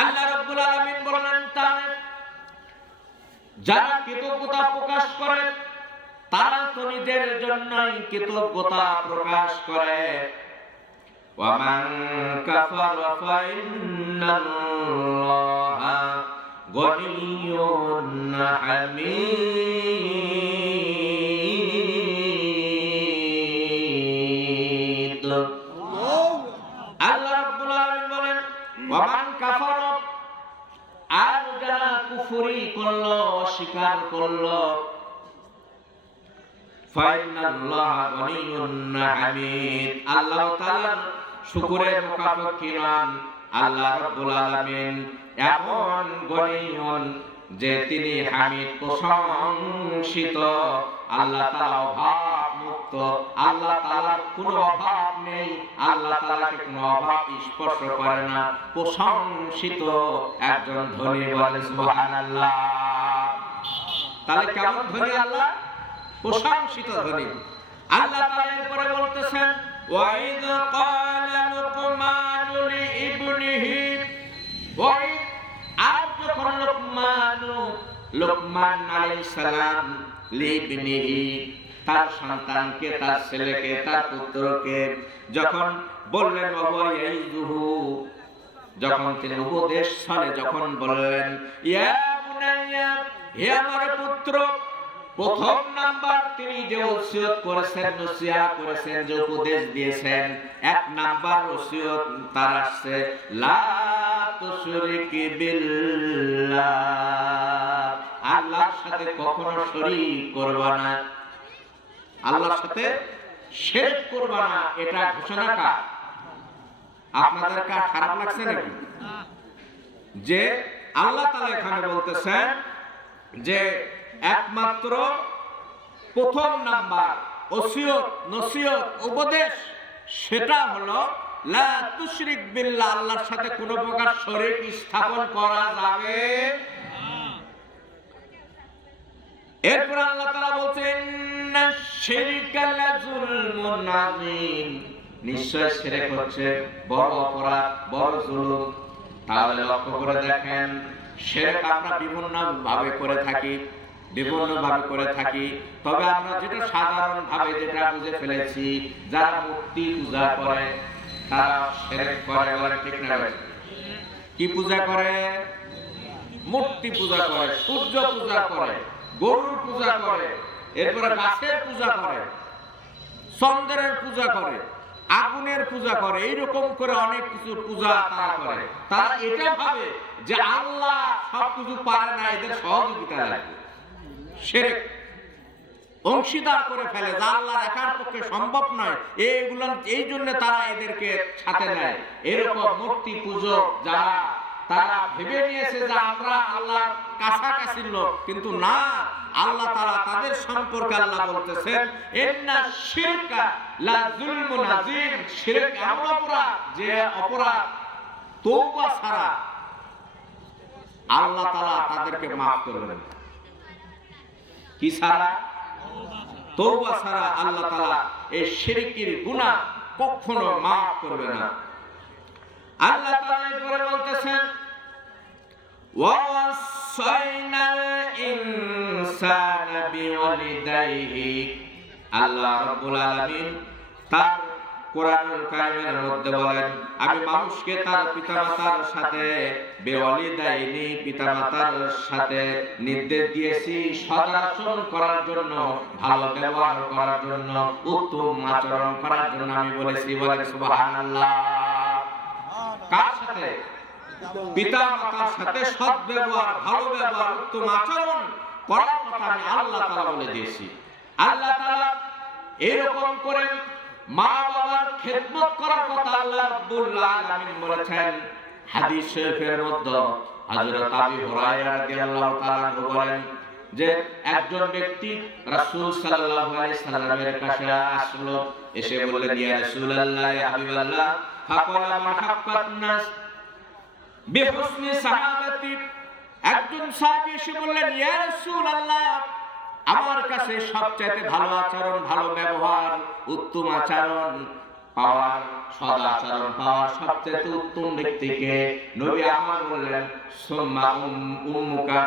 আল্লাহ রাব্বুল আলামিন বলেন, যারা কৃতজ্ঞতা প্রকাশ করে তারা তো নিজের জন্যই কৃতজ্ঞতা প্রকাশ করে। ওয়ামান কাফারা ফাইন্নাল্লাহা গনিয়্যুন হামিদ। আল্লাহ রাব্বুল আলামিন বলেন, ওয়ামান কাফারা, আর যারা কুফরি করলো, অস্বীকার করলো, ফাইন্নাল্লাহা গনিয়্যুন হামিদ, আল্লাহ তাআলার শুকরের মুখাপেক্ষী নন। আল্লাহ রাব্বুল আলামিন এমন গনিয়্যুন যে তিনি হামিদ, প্রশংসিত। আল্লাহ তাআলা অভাব মুক্ত, আল্লাহ তাআলার কোনো অভাব নেই, আল্লাহ তাআলাকে কোনো অভাব স্পর্শ করে না, প্রশংসিত একজন ধনী। বলেন সুবহানাল্লাহ। তাহলে কেমন ধনী আল্লাহ? প্রশংসিত ধনী। আল্লাহ তাআলা এরপরে বলতেছেন, ওয়াইদ ক্বালা লুকমানু লিইবনিহি, আর যখন লোকমান আলাইহিস সালাম লিইবনিহি, তার সন্তানকে, তার ছেলেকে, তার পুত্রকে যখন বললেন, ওয়াইযুহু, যখন তিনি উপদেশ ছলে যখন বললেন, ইয়া বুনাইয়া, হে আমার পুত্র, প্রথম নাম্বার তিনি যে ওসিয়ত করেছেন, নসিহত করেছেন, যে উপদেশ দিয়েছেন, এক নাম্বার ওসিয়ত তার আছে, লা তুশরিক বিল্লাহ, আল্লাহর সাথে কখনো শরীক করবা না, আল্লাহর সাথে শিরক করবা না। এটা ঘোষণা কার? আপনাদের কার খারাপ লাগছে নাকি? যে আল্লাহ তাআলা এখানে বলতেছেন যে একমাত্র প্রথম নাম্বার ওসিয়ত, নসিহত, উপদেশ, সেটা হলো লা তুশরিক বিল্লাহ, আল্লাহর সাথে কোনো প্রকার শরীক স্থাপন করা যাবে না। এরপর আল্লাহ তাআলা বলছেন, ইন্নাশ শিরকা লাযুলমুন আযীম, নিশ্চয় শিরক হচ্ছে বড় অপরাধ, বড় জুলুম। তাহলে লক্ষ্য করে দেখেন, শিরক আমরা বিভিন্ন ভাবে করে থাকি, তবে আমরা যেটা সাধারণ ভাবে যেটা বুঝে ফেলেছি, যারা মূর্তি পূজা করে তারা শিরক করে। বলে ঠিক না? কি পূজা করে? মূর্তি পূজা করে, সূর্য পূজা করে, গরুর পূজা করে, এরপরে গাছের পূজা করে, চন্দ্রের পূজা করে, আগুনের পূজা করে, এইরকম করে অনেক কিছুর পূজা তারা করে। তারা এটা ভাবে যে আল্লাহ সবকিছু পারে না, এদের সহযোগিতা লাগবে। শিরক অংশীদার করে ফেলে, যা আল্লাহ একার পক্ষে সম্ভব নয়, এইগুলো এই জন্য তারা এদেরকে সাথে নেয়। এরকম মূর্তি পূজক যারা, তারা ভেবে নিয়েছে যে আমরা আল্লাহর কাছাকাছি লোক, কিন্তু না, আল্লাহ তাআলা তাদের সম্পর্কে আল্লাহ বলতেছেন, ইন্না শিরকা লাযুলমুন আযীম, শিরক এমন অপরাধ যে অপরাধ তওবা ছাড়া আল্লাহ তাআলা তাদেরকে maaf করবেন না। কি ছাড়া? তওবা ছাড়া আল্লাহ তাআলা এই শিরকের গুনাহ কখনো maaf করবে না। আল্লাহ তাআলা এরপরে বলতেছেন, ওয়া ওয়াসাইনাল ইনসানা বিওয়ালিদাইহি, আল্লাহ রাব্বুল আলামিন তার কোরআনুল কারীমের মধ্যে বলেন, আমি মানুষকে তার পিতামাতার সাথে, বিওয়ালিদাইনি, পিতামাতার সাথে নির্দেশ দিয়েছি সদাচরণ করার জন্য, ভালো ব্যবহার করার জন্য, উত্তম আচরণ করার জন্য আমি বলেছি। বলেন সুবহানাল্লাহ। কার সাথে? পিতা মাতার সাথে সৎ ব্যবহার, ভালো ব্যবহার, উত্তম আচরণ করার কথা আমি আল্লাহ তাআলা বলে দিয়েছি। আল্লাহ তাআলা এরকম করে মা বাবার খেদমত করার কথা আল্লাহ রাব্বুল আলামিন বলেছেন। হাদিস শরীফের মধ্যে হযরত আবু হুরায়রা রাদিয়াল্লাহু তাআলা বলেন যে একজন ব্যক্তি রাসূল সাল্লাল্লাহু আলাইহি সাল্লামের কাছে আসলো, এসে বললেন, ইয়া রাসূলুল্লাহ, ইয়া হাবিবাল্লাহ, ফাকালা মান হাক্কাত নাস বিহুসনি সাহাবাতি, একজন সাহাবী এসে বললেন, ইয়া রাসূলুল্লাহ, আমার কাছে সবচেয়ে ভালো আচরণ, ভালো ব্যবহার, উত্তম আচরণ পাওয়ার, সদাচরণ পাওয়ার সবচেয়ে উত্তম ব্যক্তিকে? নবী আমার বললেন সুম্মা উম্মুকা,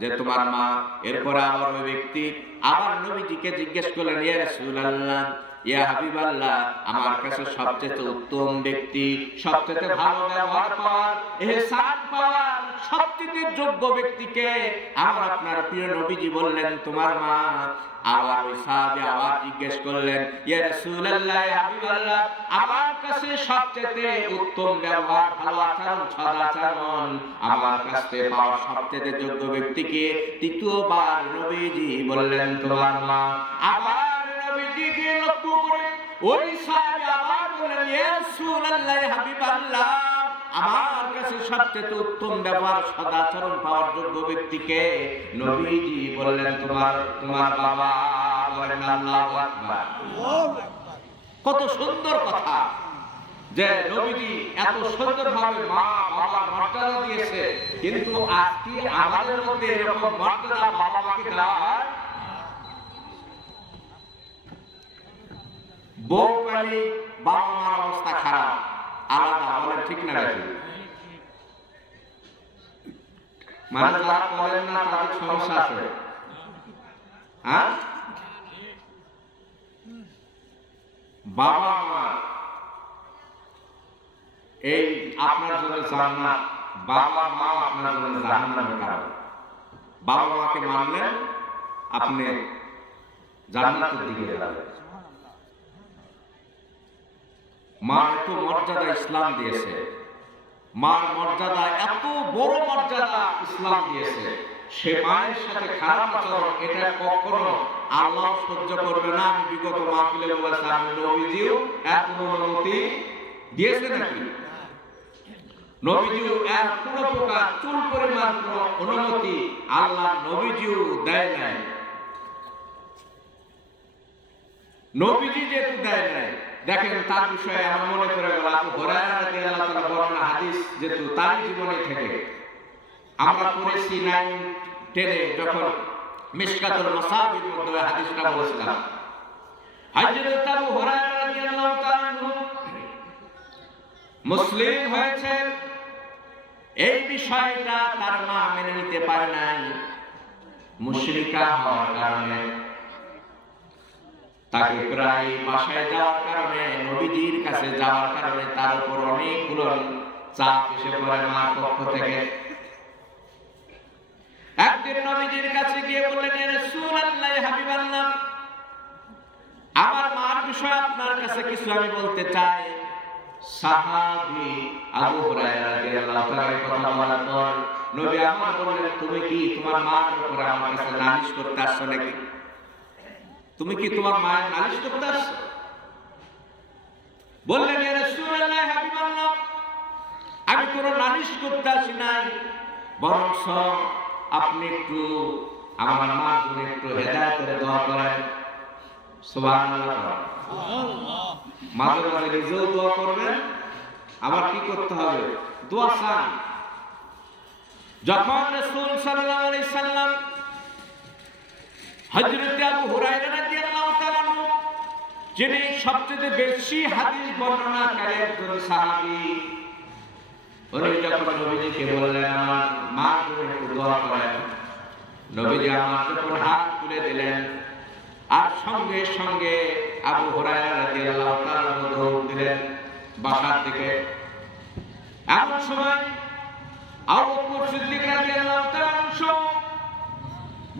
যে তোমার মা। এরপরে আবার ওই ব্যক্তি আবার নবীজিকে জিজ্ঞেস করলেন, ইয়া রাসূলুল্লাহ, ইয়া হাবিবাল্লাহ, আমার কাছে সবচেয়ে উত্তম ব্যক্তি, সবচেয়ে ভালো ব্যবহার পাওয়ার, ইহসান পাওয়ার সবচেয়ে যোগ্য ব্যক্তিকে? আমার আপনার প্রিয় নবীজি বললেন তোমার মা। আবার ওই সাহাবী আবার জিজ্ঞেস করলেন, ইয়া রাসূলুল্লাহ, ইয়া হাবিবাল্লাহ, আমার কাছে সবচেয়ে উত্তম ব্যবহার, ভালো আচরণ, সদাচরণ আমার কাছে পাওয়ার সবচেয়ে যোগ্য ব্যক্তিকে? তৃতীয়বার নবীজি বললেন তোমার মা। আবার নবীজিকে লক্ষ্য করে ওই সাহাবী আবার বললেন, ইয়া রাসূলুল্লাহ, ইয়া হাবিবাল্লাহ, আমার কাছে সবচেয়ে উত্তম ব্যবহার, সদাচরণ পাওয়ার যোগ্য ব্যক্তিকে? নবীজি বললেন তোমার বাবা। বলেন আল্লাহু আকবার। কত সুন্দর কথা যে নবীজি এত সুন্দরভাবে মা বাবার মর্যাদা দিয়েছে, কিন্তু আজকে আমাদের মধ্যে এরকম মর্যাদা বাবা মাকে দেওয়া হয়? বউ পেলে বাবা মার অবস্থা খারাপ, আলাদা, বলেন ঠিক না? মানে যারা করেন না তাদের সমস্যা আছে। হ্যাঁ, বাবা মা এই আপনার জন্য জান্নাত, বাবা মা আপনার জন্য জাহান্নামের কারণ। বাবা মাকে মানলেন আপনি জান্নাতের দিকে যাবেন। মা এত মর্যাদা ইসলাম দিয়েছে, মার মর্যাদা এত বড় মর্যাদা ইসলাম দিয়েছে, সে মায়ের সাথে খারাপ আচরণ এটা কখনো আল্লাহ সহ্য করবে না। আমি বিগত মাহফিলে বলেছিলাম, নবীজিও এত অনুমতি দিয়েছে নাকি? নবীজিও এর কোনো প্রকার চুল পরিমাণ কোনো অনুমতি আল্লাহ নবীজিও দেয় নাই। নবীজি যেহেতু দেয় নাই, দেখেন তার বিষয়ে আমার মনে করে গেল আবু হুরায়রা রাদিয়াল্লাহু তাআলা বর্ণনা হাদিস, যেহেতু তার জীবনী থেকে আমরা পড়েছি 9-10 যখন মিশকাতুল মাসাবির মধ্যে হাদিসটা বলেছিলাম। হযরত আবু হুরায়রা রাদিয়াল্লাহু তাআলা মুসলিম হয়েছে, এই বিষয়টা তার মা মেনে নিতে পারে নাই। মুশরিকা হওয়ার কারণে তাকে প্রায় বাসায় যাওয়ার কারণে, নবীজির কাছে যাওয়ার কারণে তার উপর অনেকগুলো চাপ এসে পড়ে মার পক্ষ থেকে। একদিন নবীজির কাছে গিয়ে বললেন, ইয়া রাসূলুল্লাহ, ইয়া হাবিবাল্লাহ, আমার মার বিষয়ে আপনার কাছে কিছু আমি বলতে চাই। সাহাবী আবু হুরায়রা রাদিয়াল্লাহু তাআলা কথা বলার পর নবী আমার বললেন, তুমি কি তোমার মার উপর আমার কাছে নালিশ করতে আসছো নাকি? তুমি কি তোমার মায়ের নালিশ করতে আসছো? বললেন, ইয়া রাসূলুল্লাহ, ইয়া হাবিবাল্লাহ, আমি কোনো নালিশ করতে আসি নাই, বরং আপনি একটু আমার মার জন্য একটু হেদায়েতের দোয়া করেন। সুবহানাল্লাহ। মাঝে মাঝে নিজেও দোয়া করবেন, আবার কি করতে হবে? দোয়া চান। যখন রাসূল সাল্লাল্লাহু আলাইহি সাল্লাম হযরত আবু হুরায়রা রাদিয়াল্লাহু তাআলা যিনি সবচেয়ে বেশি হাদিস বর্ণনাকারী একজন সাহাবী, উনি যখন নবীজিকে বললেন আমার মার জন্য একটু দোয়া করেন, নবীজি আমার উপর হাত তুলে দিলেন, আর সঙ্গে সঙ্গে আবু হুরায়রা রাদিয়াল্লাহু তাআলা দৌড় দিলেন বাসার দিকে। এমন সময় আবু বকর সিদ্দিক রাদিয়াল্লাহু তাআলা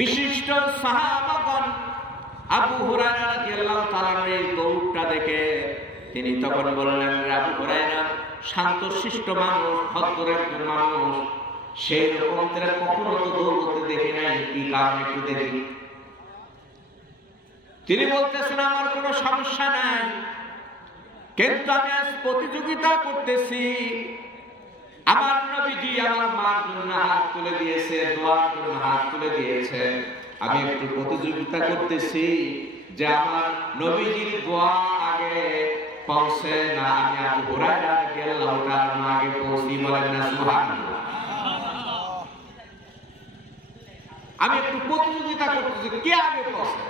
বিশিষ্ট সাহাবাগণ আবু হুরায়রা রাদিয়াল্লাহু তাআলার এই দৌড়টা দেখে তিনি তখন বললেন, আবু হুরায়রা শান্তশিষ্ট মানুষ, ভদ্র একজন মানুষ, সেই রকম তারা কখনো তো দৌড়তে দেখি নাই, কি কারণ একটু দেখি। তিনি বলতেছেন, আমার কোনো সমস্যা নাই, কিন্তু আমি আজ প্রতিযোগিতা করতেছি। আমার নবীজি আমার মার জন্য হাত তুলে দিয়েছে, দোয়ার জন্য হাত তুলে দিয়েছে, আমি একটু প্রতিযোগিতা করতেছি যে আমার নবীজির দোয়া আগে পৌঁছে না আমি আবু হুরায়রা রাদিয়াল্লাহু তাআলা আগে পৌঁছি। বলেন না সুবহানাল্লাহ। আমি একটু প্রতিযোগিতা করতেছি কে আগে পৌঁছে।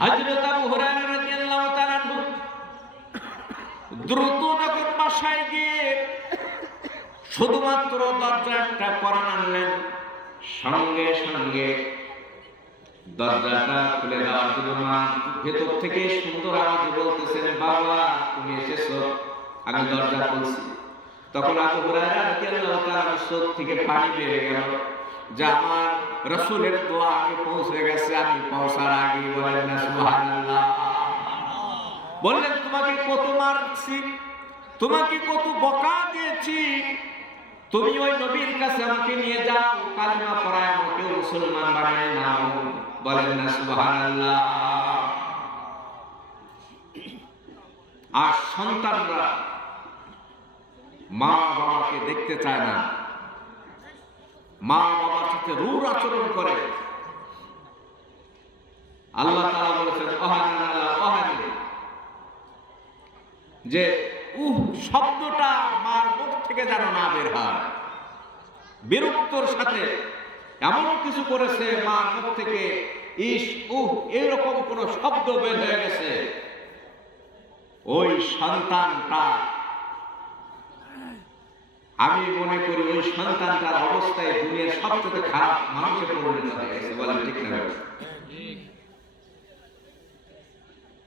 হযরত আবু হুরায়রা রাদিয়াল্লাহু তাআলা দ্রুত যখন বাসায় গিয়ে শুধুমাত্র দরজা একটা করান আনলেন, সঙ্গে সঙ্গে দরজাটা খুলে দেওয়ার জন্য মা ভেতর থেকে সুন্দর আওয়াজে বলতেছেন, বাবা তুমি এসেছো, আমি দরজা খুলছি। তখন আবু হুরায়রা রাদিয়াল্লাহু তাআলা চোখ থেকে পানি বেরিয়ে গেল যে আমার রাসূলের দোয়া আগে পৌঁছে গেছে, আমি পৌঁছার আগে। বলেন না সুবহানাল্লাহ। বললেন তোমাকে কত মারছি, তোমাকে কত বকা দিয়েছি, তুমি ওই নবীর কাছে আমাকে নিয়ে যাও, কালিমা পড়ায় আমাকে মুসলমান বানায় নাও। বলেন না সুবহানাল্লাহ। আর সন্তানরা মা বাবাকে দেখতে চায় না, মা বাবার সাথে রূঢ় আচরণ করে। আল্লাহ তাআলা বলেছেন যে শব্দটা মার মুখ থেকে যেন না বের হয়। বিরক্তর সাথে এমন কিছু করেছে মার মুখ থেকে ইস এরকম কোন শব্দ বের হয়ে গেছে, ওই সন্তানটা, আমি মনে করি ওই সন্তানটার অবস্থায় দুনিয়ার সবচেয়ে খারাপ মানুষে পরিণত হয়ে গেছে। বলেন ঠিক না?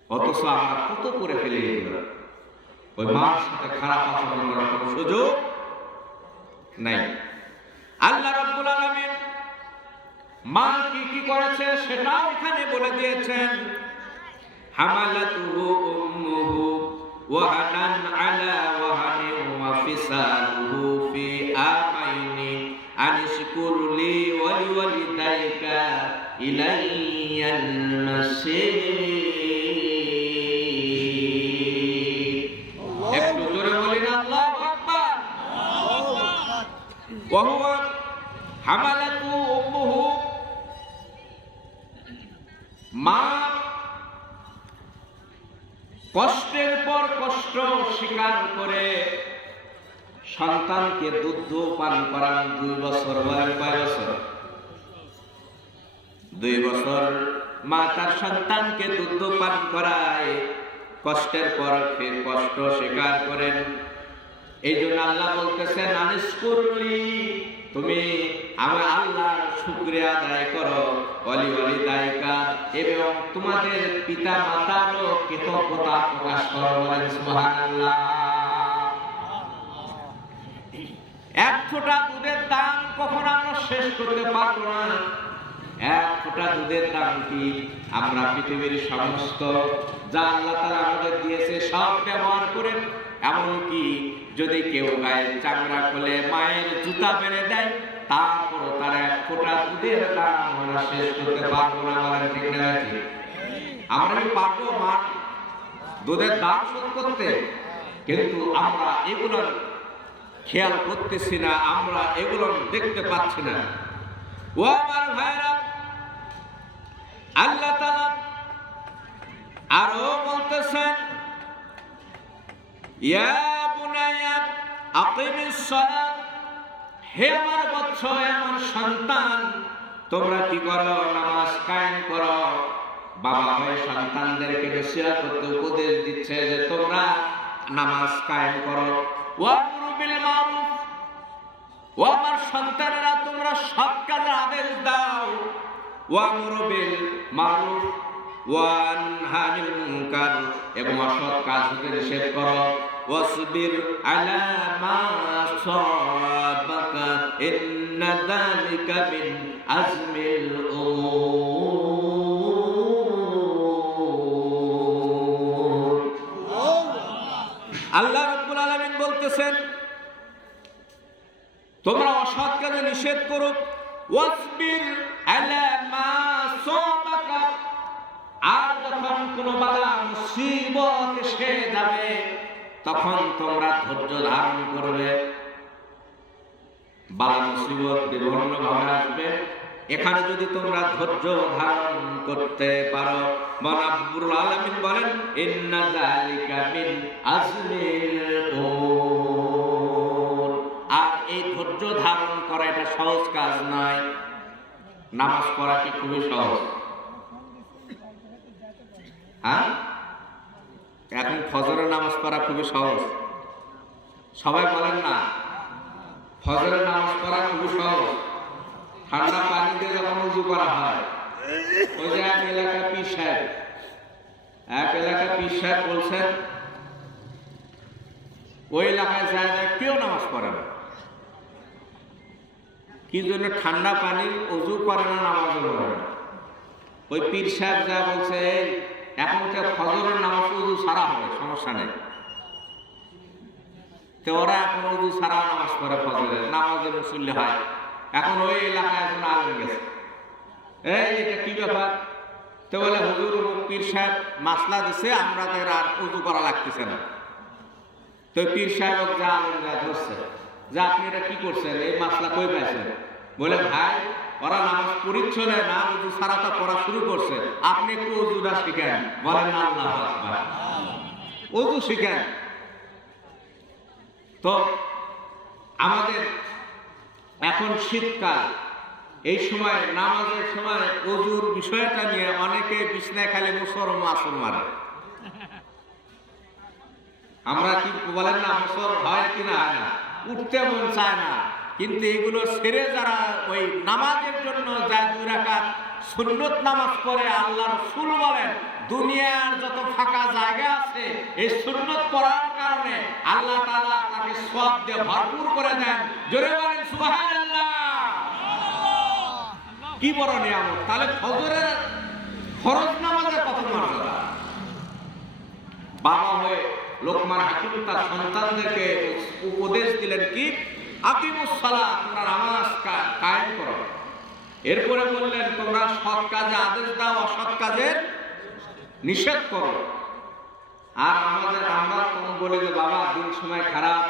অথচ আমরা কত করে ফেলে ওই মার সাথে খারাপ আচরণ করার কোনো সুযোগ নাই। আল্লাহ রাব্বুল আলামিন মা কি কি করেছে সেটাও এখানে বলে দিয়েছেন। হামালাতুহু উম্মুহু ওয়াহানান আলা ওয়াহানিন ওয়া ফিসালুহু ফি আমাইনি আনিশকুর লি ওয়া লিওয়ালিদাইকা ইলাইয়াল মাসির। একটু জোরে বলেন আল্লাহু আকবার। ওয়া হুয়া হামালাতু উম্মুহু, মা কষ্টের পর কষ্ট স্বীকার করে সন্তানকে দুধ পান করান 2 বছর। বলেন কয় বছর? 2 বছর মা তার সন্তানকে দুধ পান করায়, কষ্টের পর ফের কষ্ট স্বীকার করেন। এই জন্য আল্লাহ বলতেছেন আনিশকুরলি, তুমি আমার আল্লাহর শুকরিয়া আদায় করো, ওয়ালিদাইকা, এবং তোমাদের পিতা মাতারও কৃতজ্ঞতা প্রকাশ করো। বলেন সুবহানাল্লাহ। এক ফোঁটা দুধের দাম কখনো আমরা শেষ করতে পারবো না। এক ফোঁটা দুধের দাম কি আমরা পৃথিবীর সমস্ত যা আল্লাহ তাআলা আমাদের দিয়েছে সব ব্যবহার করেন। এমনকি যদি কেউ গায়ের চামড়া খুলে মায়ের জুতা বেঁধে দেয়, তারপর তার এক ফোঁটা দুধের দাম আমরা শেষ করতে পারবো না। বলেন ঠিক না? আমরা কি পারবো মা দুধের দাম শোধ করতে? কিন্তু আমরা এগুলোর খেয়াল করতেছি না, আমরা এগুলো দেখতে পাচ্ছি না। ও আমার ভাইরা, আল্লাহ তাআলা আরো বলতেছেন, ইয়া বুনাইয়া আকিমিস সালাত, হে আমার বৎস, হে আমার সন্তান, তোমরা কি করো? নামাজ কায়েম করো। বাবা হয়ে সন্তানদেরকে নসিহত করতে উপদেশ দিচ্ছে যে তোমরা নামাজ কায়েম করো। ওয়ামরু বিল মারুফ, ও আমার সন্তানেরা তোমরা সৎ কাজের আদেশ দাও। ওয়ামরু বিল মারুফ ওয়ানহা আনিল মুনকার, এবং অসৎ কাজ থেকে নিষেধ করো। ওয়াসবির আলা মা সাবাকা ইন্না যালিকা মিন আজমিল উমুর। আল্লাহ রাব্বুল আলামিন বলতেছেন তোমরা অসৎ কাজে নিষেধ করো। ওয়াসবির আলা মা সাবাকা, আর যখন কোনো বালা মুসিবত এসে যাবে তখন তোমরা ধৈর্য ধারণ করবে। বালা মুসিবত বিভিন্ন ভাবে আসবে, এখানে যদি তোমরা ধৈর্য ধারণ করতে পারো, রব্বুল আলামিন বলেন ইন্না যালিকা মিন আজমিল উমুর। আর এই ধৈর্য ধারণ করা এটা সহজ কাজ নয়। নামাজ পড়া কি খুবই সহজ? হ্যাঁ, এখন ফজরের নামাজ পড়া খুবই সহজ, সবাই বলেন না? ফজরের নামাজ পড়া খুবই সহজ। ঠান্ডা পানি দিয়ে যখন উজু করা হয়, ওই যে এক এলাকার পীর সাহেব বলছেন ওই এলাকায় যায় কেউ নামাজ পড়ে না। কি জন্য? ঠান্ডা পানি উজু করে না, নামাজ পড়ে না। ওই পীর সাহেব যা বলছে, এখন তো ফজরের নামাজ উজু সারা হবে, সমস্যা নেই। তো ওরা এখন উজু সারা নামাজ পড়ে, ফজরের নামাজে মুসল্লি হয়। এখন ওই এলাকায় এখন আগে গেছে, এটা কি ব্যাপার? তো বলে হুজুর পীর সাহেব মাসলা দিছে, আমাদের আর উজু করা লাগতেছে না। তো পীর সাহেব যা আলেম যা ধরছে যে আপনি এটা কি করছেন, এই মাসলা কই পাইছেন? বলে ভাই ওরা নামাজ পড়িচ্ছলে না, উজু সারাটা পড়া শুরু করছে, আপনি একটু উজুটা শিখেন। বলেন আল্লাহু আকবার, উজু শিখেন। তো আমাদের এখন শীতকাল, এই সময় নামাজের সময় ওযুর বিষয়টা নিয়ে অনেকে বিছনায় খালি মুসলমান আসর মারে। আমরা কি বলেন না, মুসর হয় কিনা হয় না, উঠতে মন চায় না, কিন্তু এগুলো ছেড়ে যারা ওই নামাজের জন্য যায় 2 রাকাত সুন্নত নামাজ পড়ে, আল্লাহর রাসূল বলেন দুনিয়ার যত ফাঁকা জায়গা আছে এই সুন্নত পড়ার কারণে আল্লাহ তাআলা তাকে সওয়াব দিয়ে ভরপুর করে দেন। জোরে বলেন সুবহানাল্লাহ। কি বড় নিয়ামত! তাহলে ফজরের ফরজ নামাজের কত মর্যাদা! বাবা হয়ে লোকমান হাকিম তার সন্তানদেরকে উপদেশ দিলেন কি, আকিমুস সালাত, তোমরা নামাজ কায়েম করো। এরপরে বললেন তোমরা সৎ কাজে আদেশ দাও, অসৎ কাজের নিষেধ করো। আর আমরা তখন বলি যে বাবা দিন সময় খারাপ,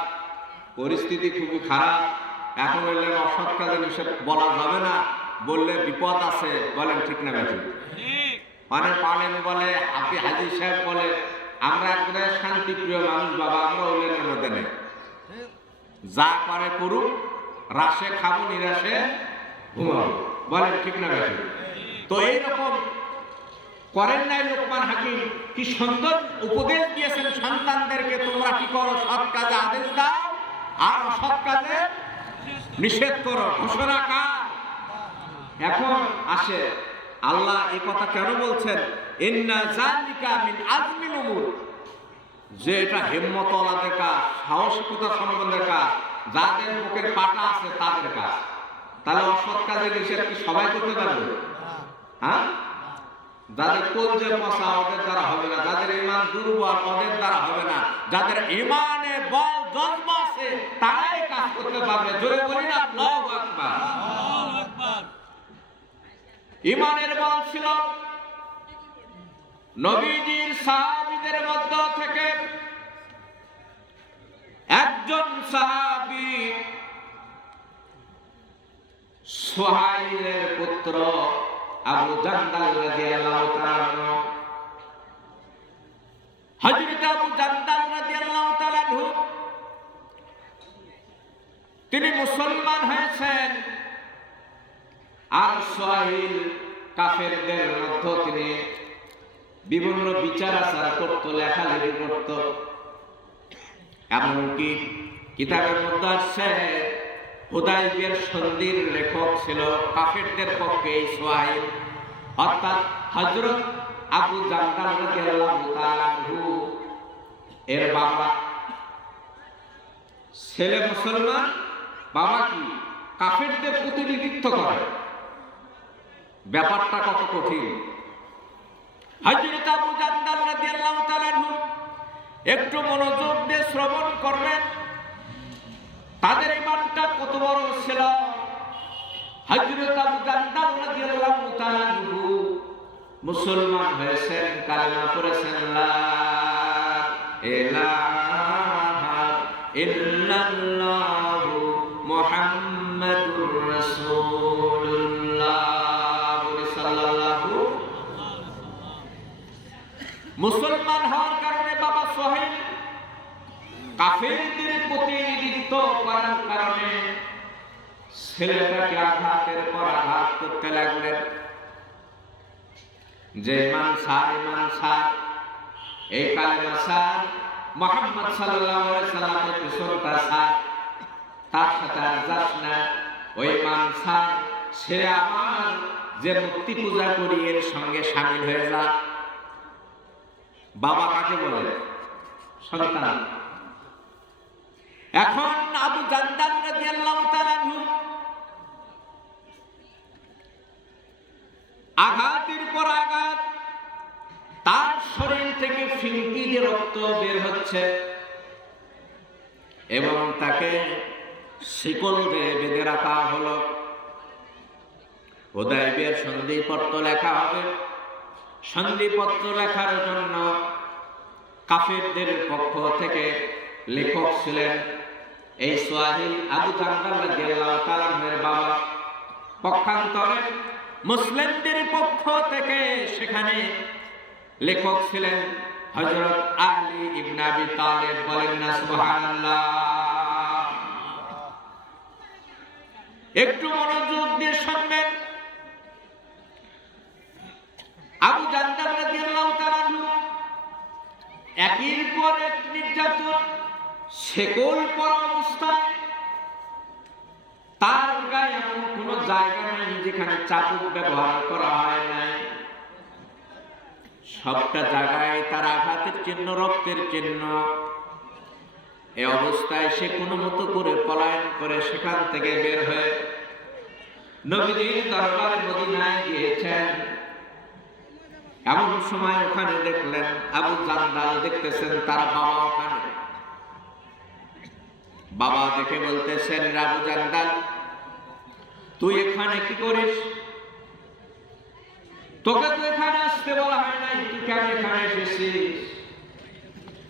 পরিস্থিতি খুবই খারাপ, এখন বললেন অসৎ কাজে নিষেধ বলা যাবে না, বললে বিপদ আছে। বলেন ঠিক না বেশি? অনেক পালেন বলে, হাজি সাহেব বলে আমরা একবারে শান্তিপ্রিয় মানুষ বাবা, আমরা ওলের মধ্যে নেই, যা করে করুক, রাশে খাবো নিরাশে ঘুমাবো। বলেন ঠিক না বেশি? তো এইরকম করেন নাই লোকমান হাকিম, কি সুন্দর উপদেশ দিয়েছেন সন্তানদেরকে, তোমরা কি করো, সৎ কাজে আদেশ দাও আর অসৎ কাজে নিষেধ করো। ঘোষণা কার? এখন আসে আল্লাহ এই কথা কেন বলছেন, ইন্না যালিকা মিন আজমিল উমুর, যে এটা হিম্মতওয়ালাদের কাজ, সাহসিকতা সম্বন্ধের কাজ, যাদের বুকের পাটা আছে তাদের কাজ। তাহলে অসৎ কাজে নিষেধ কি সবাই করতে পারবে? হ্যাঁ, যাদের কলজে পচা ওদের দ্বারা হবে না, যাদের ঈমান দুর্বল ওদের দ্বারা হবে না, যাদের ঈমানে বল জজ্বা আছে তারাই কাজ করতে পারবে। জোরে বলি না আল্লাহু আকবার। ঈমানের বল ছিল নবীজির সাহাবীদের মধ্য থেকে একজন সাহাবী সুহাইলের পুত্র আবু জান্দাল রাদিয়াল্লাহু তাআলা। হযরত আবু জান্দাল রাদিয়াল্লাহু তাআলা তিনি মুসলমান হয়েছেন, আর সুহাইল কাফেরদের মধ্যে তিনি বিভিন্ন বিচার আচার করত, লেখালেখি করত। এমনকি কিতাবের মধ্যে আছে হুদাইবিয়ার সন্ধির লেখক ছিল কাফেরদের পক্ষে এই সুহাইল, অর্থাৎ হযরত আবু জান্দাল রাদিয়াল্লাহু তাআলা এর বাবা। ছেলে মুসলমান, বাবা কি কাফেরদের প্রতিনিধিত্ব করে। ব্যাপারটা কত কঠিন! হযরত আবু জান্দাল রাদিয়াল্লাহু তাআলা একটু মনোযোগ দিয়ে শ্রবণ করবেন, তাদের ঈমানটা কত বড় ছিল। হযরত আবু জান্দাল রাদিয়াল্লাহু তাআলা মুসলমান হয়েছেন, কালেমা পড়েছেন লা ইলাহা ইল্লাল্লাহু মুহাম্মাদুর রাসূলুল্লাহ সাল্লাল্লাহু। মুসলমান হওয়ার কারণে বাবা সুহাইল কাফেরদের প্রতিনিধিত্ব করার কারণে ছেলেটাকে আঘাতের পর আঘাত করতে লাগলেন। যে ইমান সার এই কালেমা সার মুহাম্মদ সাল্লাল্লাহু আলাইহি সাল্লামের পিছনটা সার, তার সাথে আর যাস না। ওই মান সার, সে আমার যে মূর্তি পূজা করি এর সঙ্গে শামিল হয়ে যা। বাবা কাকে বলে? সন্তান। এখন আবু জান্দাল রাদিয়াল্লাহু তাআলা আনহু আঘাতের পর আঘাত, তার শরীর থেকে ফিনকি দিয়ে রক্ত বের হচ্ছে এবং তাকে শিকল দিয়ে বেঁধে রাখা হলো। হুদায়বিয়ার সন্ধিপত্র লেখা হবে। সন্ধিপত্র লেখার জন্য কাফেরদের পক্ষ থেকে লেখক ছিলেন এই সোহাইল আবু জান্দাল রাদিয়াল্লাহু তাআলা আনহুর বাবা। পক্ষান্তরে মুসলিমদের পক্ষ থেকে সেখানে লেখক ছিলেন হযরত আলী ইবনে আবি তালেব। বলেন না সুবহানাল্লাহ। একটু মনোযোগ দিয়ে শুনবেন। আবু জান্দাল রাদিয়াল্লাহু তাআলা আনহু একের পর এক নির্যাতন, শেকল পরা অবস্থায়, তার গায়ে এমন কোন জায়গা নেই যেখানে চাবুক ব্যবহার করা হয় নাই। সবটা জায়গায় তার আঘাতের চিহ্ন, রক্তের চিহ্ন। এই অবস্থায় সে কোনো মতো করে পলায়ন করে সেখান থেকে বের হয়ে নবীজির দরবারে মদিনায় গিয়েছেন। এমন সময় ওখানে দেখলেন আবু জান্দাল, দেখতেছেন তার বাবা ওখানে। বাবা দেখে বলতেছেন, আবু জান্দাল তুই এখানে কি করিস? তোকে তো এখানে আসতে বলা হয় নাই, তুই কেন এখানে এসেছিস?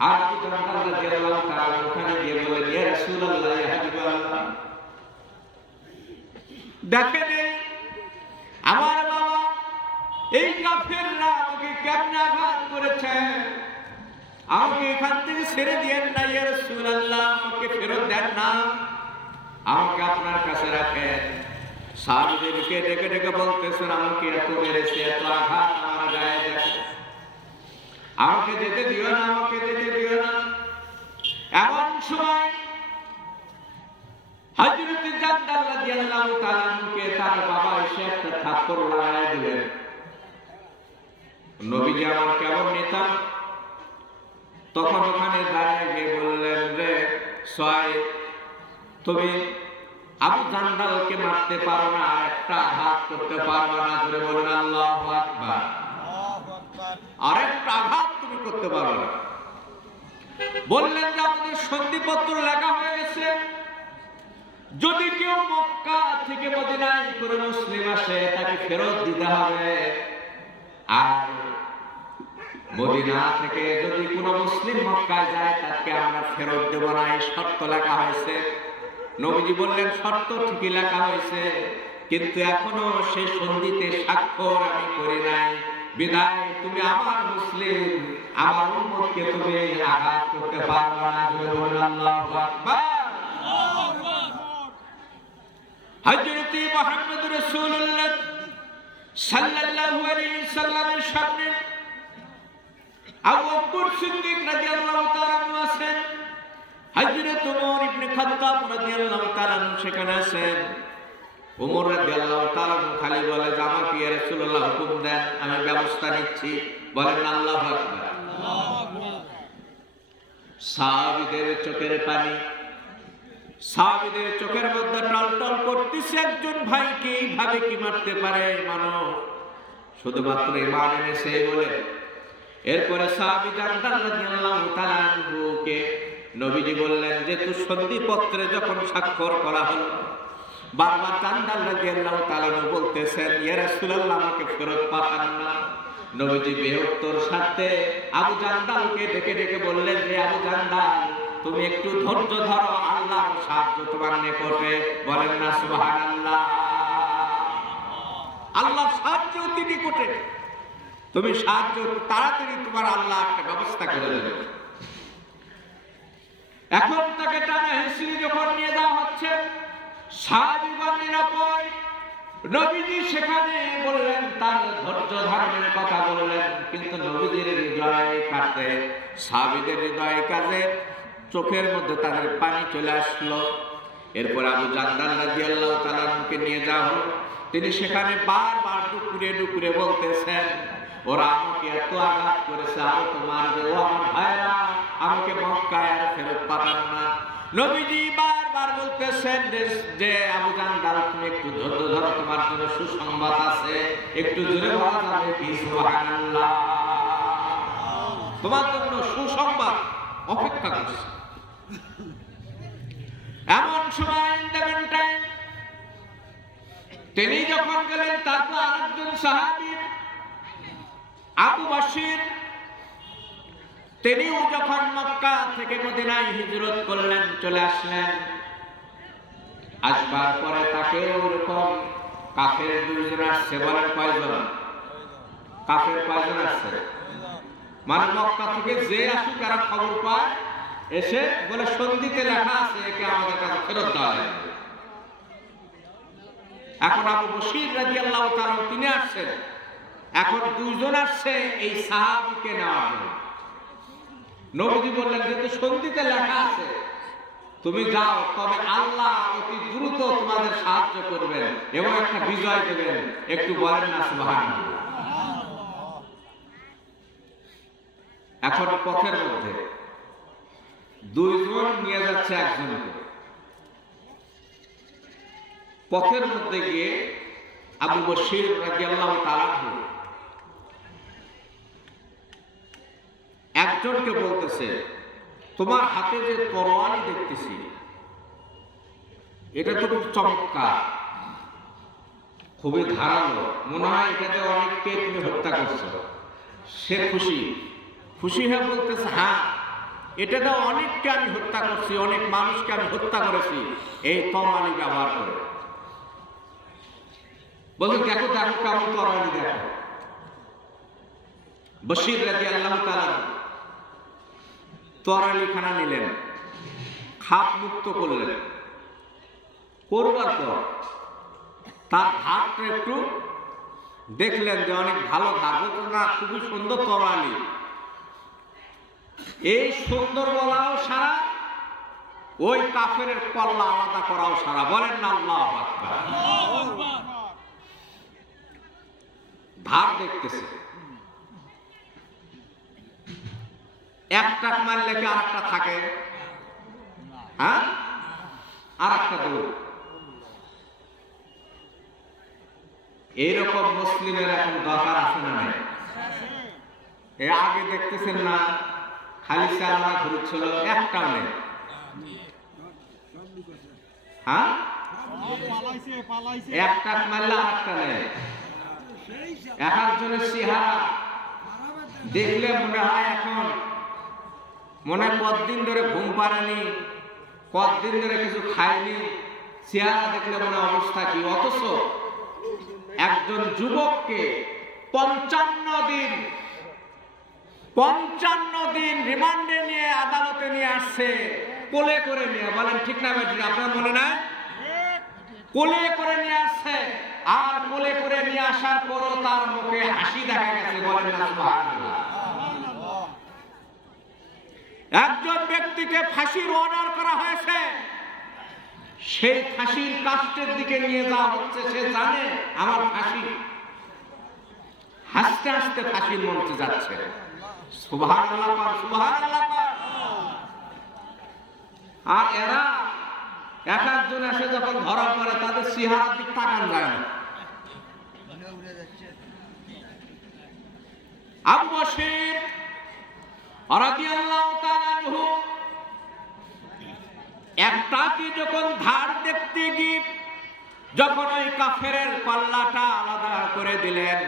আর আবু জান্দাল রাদিয়াল্লাহু তাআলা ওখানে গিয়ে বলেন, ইয়া রাসূলুল্লাহ, ইয়া হাবিবাল্লাহ, দেখেন আমার বাবা এই কাফেররা আমাকে কেমন আঘাত করেছে, আমাকে এখান থেকে ছেড়ে দিয়েন না ইয়া রাসূলুল্লাহ, আমাকে ফেরত দেন না, আমাকে আপনার কাছে রাখেন। সাহাবীদেরকে ডেকে ডেকে বলতেছেন, আমাকে এত মেরেছে, এত আঘাত আমার গায়ে, দেখো আমাকে যেতে দিও না, আমাকে যেতে দিও না। এমন সময় হযরত জান্দাল রাদিয়াল্লাহু তাআলা আনহুকে তার বাবা এসে একটা থাপ্পড় লাগায় দিলেন। নবীজি আমার কেমন নেতা, তখন ওখানে দাঁড়িয়ে গিয়ে বললেন, রে সোহাইল, তুমি আবু জান্দালকে মারতে পারো না, একটা আঘাত করতে পারো না। ধরে বললেন আল্লাহু আকবার। আরেকটা আঘাত তুমি করতে পারো না। বললেন যে আমাদের সন্ধিপত্র লেখা হয়ে গেছে, যদি কেউ মক্কা থেকে মদিনায় করে মুসলিম আসে তাকে ফেরত দিতে হবে, আর মদিনা থেকে যদি কোনো মুসলিম মক্কায় যায় তাকে আমরা ফেরত দেব না, এই শর্ত লেখা হয়েছে। নবীজি বললেন, শর্ত ঠিকই লেখা হয়েছে, কিন্তু এখনো সে সন্ধিতে স্বাক্ষর আমি করি নাই, বিদায় তুমি আমার মুসলিম, আমার উম্মতকে তুমি আঘাত করতে পারবে না। আল্লাহু আকবার। হযরত মুহাম্মদ রাসূলুল্লাহ সাল্লাল্লাহু আলাইহি সাল্লামের সামনে আবু বকর সিদ্দিক রাদিয়াল্লাহু তাআলা আনহু আছেন, হযরত ওমর ইবনে খাত্তাব রাদিয়াল্লাহু তাআলা আনহু সেখানে আছেন। ওমর রাদিয়াল্লাহু তাআলা আনহু খালি বলে, আমাকে ইয়া রাসূলুল্লাহ হুকুম দেন, আমি ব্যবস্থা নিচ্ছি। বলেন আল্লাহু আকবার। সাহাবীদের চোখের পানি, সাহাবীদের চোখের মধ্যে টলটল করতেছে, একজন ভাইকে এইভাবে কি মারতে পারে মানুষ? শুধুমাত্র ঈমান এনেছে বলে। এরপরে সাহাবী জান্দাল রাদিয়াল্লাহু তাআলা আনহুকে নবীজি বললেন যে তুই সন্ধিপত্রে যখন স্বাক্ষর করা হলো, বারবার জান্দাল রাদিয়াল্লাহু তাআলা বলতেছেন, ইয়া রাসূলুল্লাহ আমাকে ফেরত পাঠান না। নবীজি বৃহত্তর স্বার্থে আবু জান্দালকে ডেকে ডেকে বললেন, রে আবু জান্দাল, তুমি একটু ধৈর্য ধরো, আল্লাহর সাহায্য তোমার নিকটে। বলেন না সুবহানাল্লাহ। আল্লাহর সাহায্য অতি নিকটে, তুমি সাহায্য তাড়াতাড়ি তোমার আল্লাহ একটা ব্যবস্থা করে দেবে। এখন তাকে টানা হেসিয়ে যখন নিয়ে যাওয়া হচ্ছে, সাহাবীগণ নিরাপদ, নবীজি সেখানে বললেন, তার ধৈর্য ধারণের কথা বললেন, কিন্তু নবীজির হৃদয় কাঁদে, সাহাবীদের হৃদয় কাঁদে, চোখের মধ্যে তাদের পানি চলে আসলো। এরপর আবু জান্দাল রাদিয়াল্লাহু তাআলা কে নিয়ে যাওয়া হলো। তিনি সেখানে বারবার ডুকরে ডুকরে বলতেছেন, ওরা আমাকে এত আঘাত করেছে, আরো তো মারবে, ও আমার ভাইরা, আমাকে মক্কায় আর ফেরত পাঠান না। নবীজি বারবার বলতেছেন যে আবু জান্দাল, তুমি একটু ধৈর্য ধরো, তোমার জন্য সুসংবাদ আছে। একটু জোরে বলা যাবে কি সুবহানাল্লাহ? তোমার জন্য সুসংবাদ অপেক্ষা করছে। এমন সময় তিনি যখন গেলেন, তারপর আরেকজন সাহাবী আবু বশির, তিনিও যখন মক্কা থেকে মদিনায় হিজরত করলেন, চলে আসলেন। আসবার পরে তাকে ওরকম কাফের দুইজন আসছে। বলেন কয়জন? কাফের কয়জন আসছে? মানে মক্কা থেকে যে আসুক এরা খবর পায়, এসে বলে সন্ধিতে লেখা আছে, একে আমাদের কাছে ফেরত দেওয়া হয়। এখন আবু বশির রাদিয়াল্লাহু তাআলা তিনি আসছেন, এখন দুইজন আসছে এই সাহাবীকে নেওয়ার জন্য। নবীজি বললেন, যেহেতু সন্ধিতে লেখা আছে তুমি যাও, তবে আল্লাহ অতি দ্রুত তোমাদের সাহায্য করবেন এবং একটা বিজয় দেবেন। একটু বলেন না সুবহানাল্লাহ? এখন পথের মধ্যে দুইজন নিয়ে যাচ্ছে একজনকে। পথের মধ্যে গিয়ে আবু বশির রাদিয়াল্লাহু তাআলা একজনকে বলতেছে, তোমার হাতে যে তরোয়াল দেখতেছি, এটা তো খুব চমৎকার, খুবই ধারালো, মনে হয় এটাতে অনেককে তুমি হত্যা করছো। সে খুশি হয়ে বলতেছে, হ্যাঁ, এটাতে অনেককে আমি হত্যা করছি, অনেক মানুষকে আমি হত্যা করেছি এই তরোয়ালি ব্যবহার করে। বলছে, দেখো দেখো কেমন তরোয়ালি, দেখো। বশির রাদিয়াল্লাহু তাআলা তরোয়ালি খানা নিলেন, খাপ মুক্ত করলেন। করবার পর তার ধারটা একটু দেখলেন যে অনেক ভালো ধার, বলতো না খুবই সুন্দর তরোয়ালি। এই সুন্দর বলাও সারা, ওই কাফের কল্লা আলাদা করাও সারা। বলেন না আল্লাহু আকবার? ধার দেখতেছে, একটা মারলে কি আরেকটা থাকে? হ্যাঁ, আরেকটা দৌড়। এইরকম মুসলিমের এখন দরকার আছে না নাই? এর আগে দেখতেছেন না খালি চালা ঘুরছিল, একটাও নেই। হ্যাঁ, একটা মারলে আরেকটা নেই। এক একজনের চেহারা দেখলে মনে হয় এখন মনে হয় কতদিন ধরে ঘুম পাড়েনি, কতদিন ধরে কিছু খায়নি, চেহারা দেখলে মনে অবস্থা কি। অথচ একজন যুবককে 55 দিন রিমান্ডে নিয়ে আদালতে নিয়ে আসছে, কোলে করে নিয়ে। বলেন ঠিক না বেঠিক? আপনার মনে নাই? কোলে করে নিয়ে আসছে, আর কোলে করে নিয়ে আসার পরও তার মুখে হাসি দেখা গেছে। বলেন না সুবহানাল্লাহ? একজন ব্যক্তিকে ফাঁসির অর্ডার করা হয়েছে, সেই ফাঁসির কাষ্ঠের দিকে নিয়ে যাওয়া হচ্ছে। সে জানে আমার ফাঁসি, হাসতে হাসতে ফাঁসির মঞ্চে যাচ্ছে। সুবহানাল্লাহ, সুবহানাল্লাহ। আর এরা এক একজন এসে যখন ধরা পড়ে, তাদের চেহারার দিক তাকান যায় না। আবু বশির রাদিয়াল্লাহু তাআলা আনহু একটাকে যখন ধার দেখতে গিয়ে যখন ওই কাফেরের পাল্লাটা আলাদা করে দিলেন,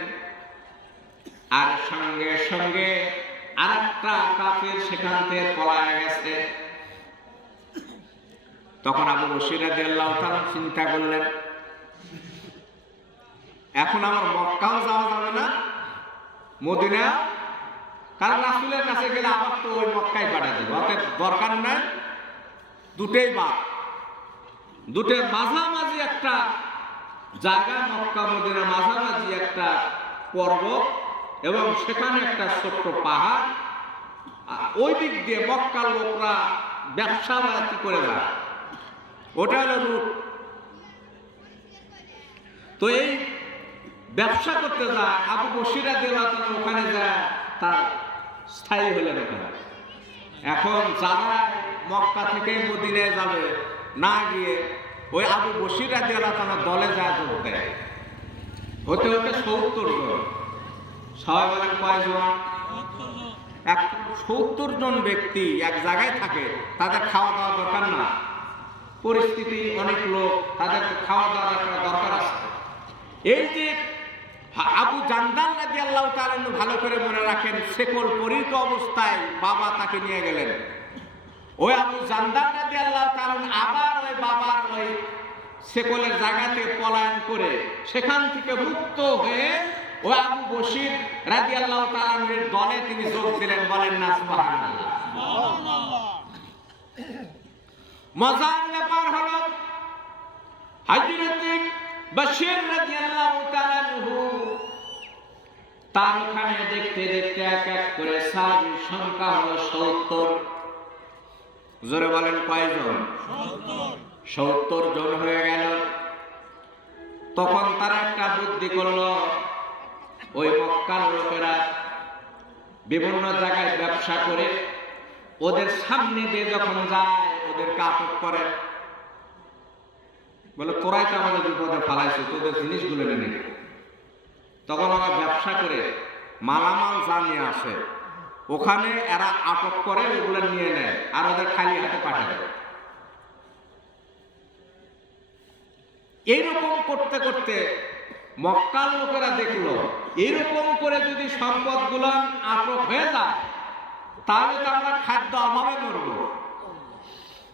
আর সঙ্গে সঙ্গে আরেকটা কাফের সেখান থেকে পলায় গেছে, তখন আবু বশির রাদিয়াল্লাহু তাআলা চিন্তা করলেন, এখন আমার মক্কাও যাওয়া যাবে না, মদিনা, কারণ রাসূলের কাছে গেলে আবার তো ওই মক্কায় পাঠিয়ে দেবে। অতএব দরকার নাই, দুটোই বাদ, দুটোর মাঝামাঝি একটা জায়গা মক্কা মদিনা মাঝামাঝি একটা পর্বত এবং সেখানে একটা ছোট্ট পাহাড়, ওই দিক দিয়ে মক্কার লোকরা ব্যবসা বাণিজ্য করে যায়, ওটা হলো রুট। তো এই ব্যবসা করতে যায় আবু বসির রাদিয়াল্লাহু তাআলা ওখানে যায়, তার স্থায়ী হলেন ওখানে। এখন যারা মক্কা থেকে মদিনায় যাবে না গিয়ে ওই আবু বসির রাদিয়াল্লাহু তাআলা দলে যায় যোগ দেয়, হতে হতে 70 জন। সবাই বলেন কয়জন? 70 জন ব্যক্তি এক জায়গায় থাকে, তাদের খাওয়া দাওয়া দরকার না, পরিস্থিতি অনেক লোক, তাদের খাওয়া দাওয়া দরকার আছে। এই যে আবু জান্দাল রাদিয়াল্লাহু তাআলা ভালো করে মনে রাখেন, শেকল পরিত অবস্থায় বাবা তাকে নিয়ে গেলেন। ওই আবু জান্দাল রাদিয়াল্লাহু তাআলা আবার ওই বাবার ওই শেকলের জায়গাতে পলায়ন করে সেখান থেকে মুক্ত হয়ে ওই আবু বসির রাদিয়াল্লাহু তাআলার দলে তিনি যোগ দিলেন। বলেন না সুবহানাল্লাহ। মজার ব্যাপার হলো হযরত বশির রাদিয়াল্লাহু তাআলা তার ওখানে দেখতে দেখতে এক এক করে সাহাবীর সংখ্যা হলো 70। জোরে বলেন কয়জন? 70 জন হয়ে গেল। তখন তারা একটা বুদ্ধি করলো, ওই মক্কার লোকেরা বিভিন্ন জায়গায় ব্যবসা করে ওদের সামনে দিয়ে যখন যায় ওদেরকে আটক করে, বলে তোরাই তো আমাদের বিপদে ফালাইছে, তোদের জিনিসগুলো নিয়ে নিবি। তখন ওরা ব্যবসা করে মালামাল যা নিয়ে আসে ওখানে এরা আটক করে, ওগুলো নিয়ে নেয় আর ওদের খালি হাতে পাঠিয়ে দেয়। এইরকম করতে করতে মক্কার লোকেরা দেখলো এইরকম করে যদি সম্পদগুলো আটক হয়ে যায় তাহলে তো আমরা খাদ্য অভাবে মরব।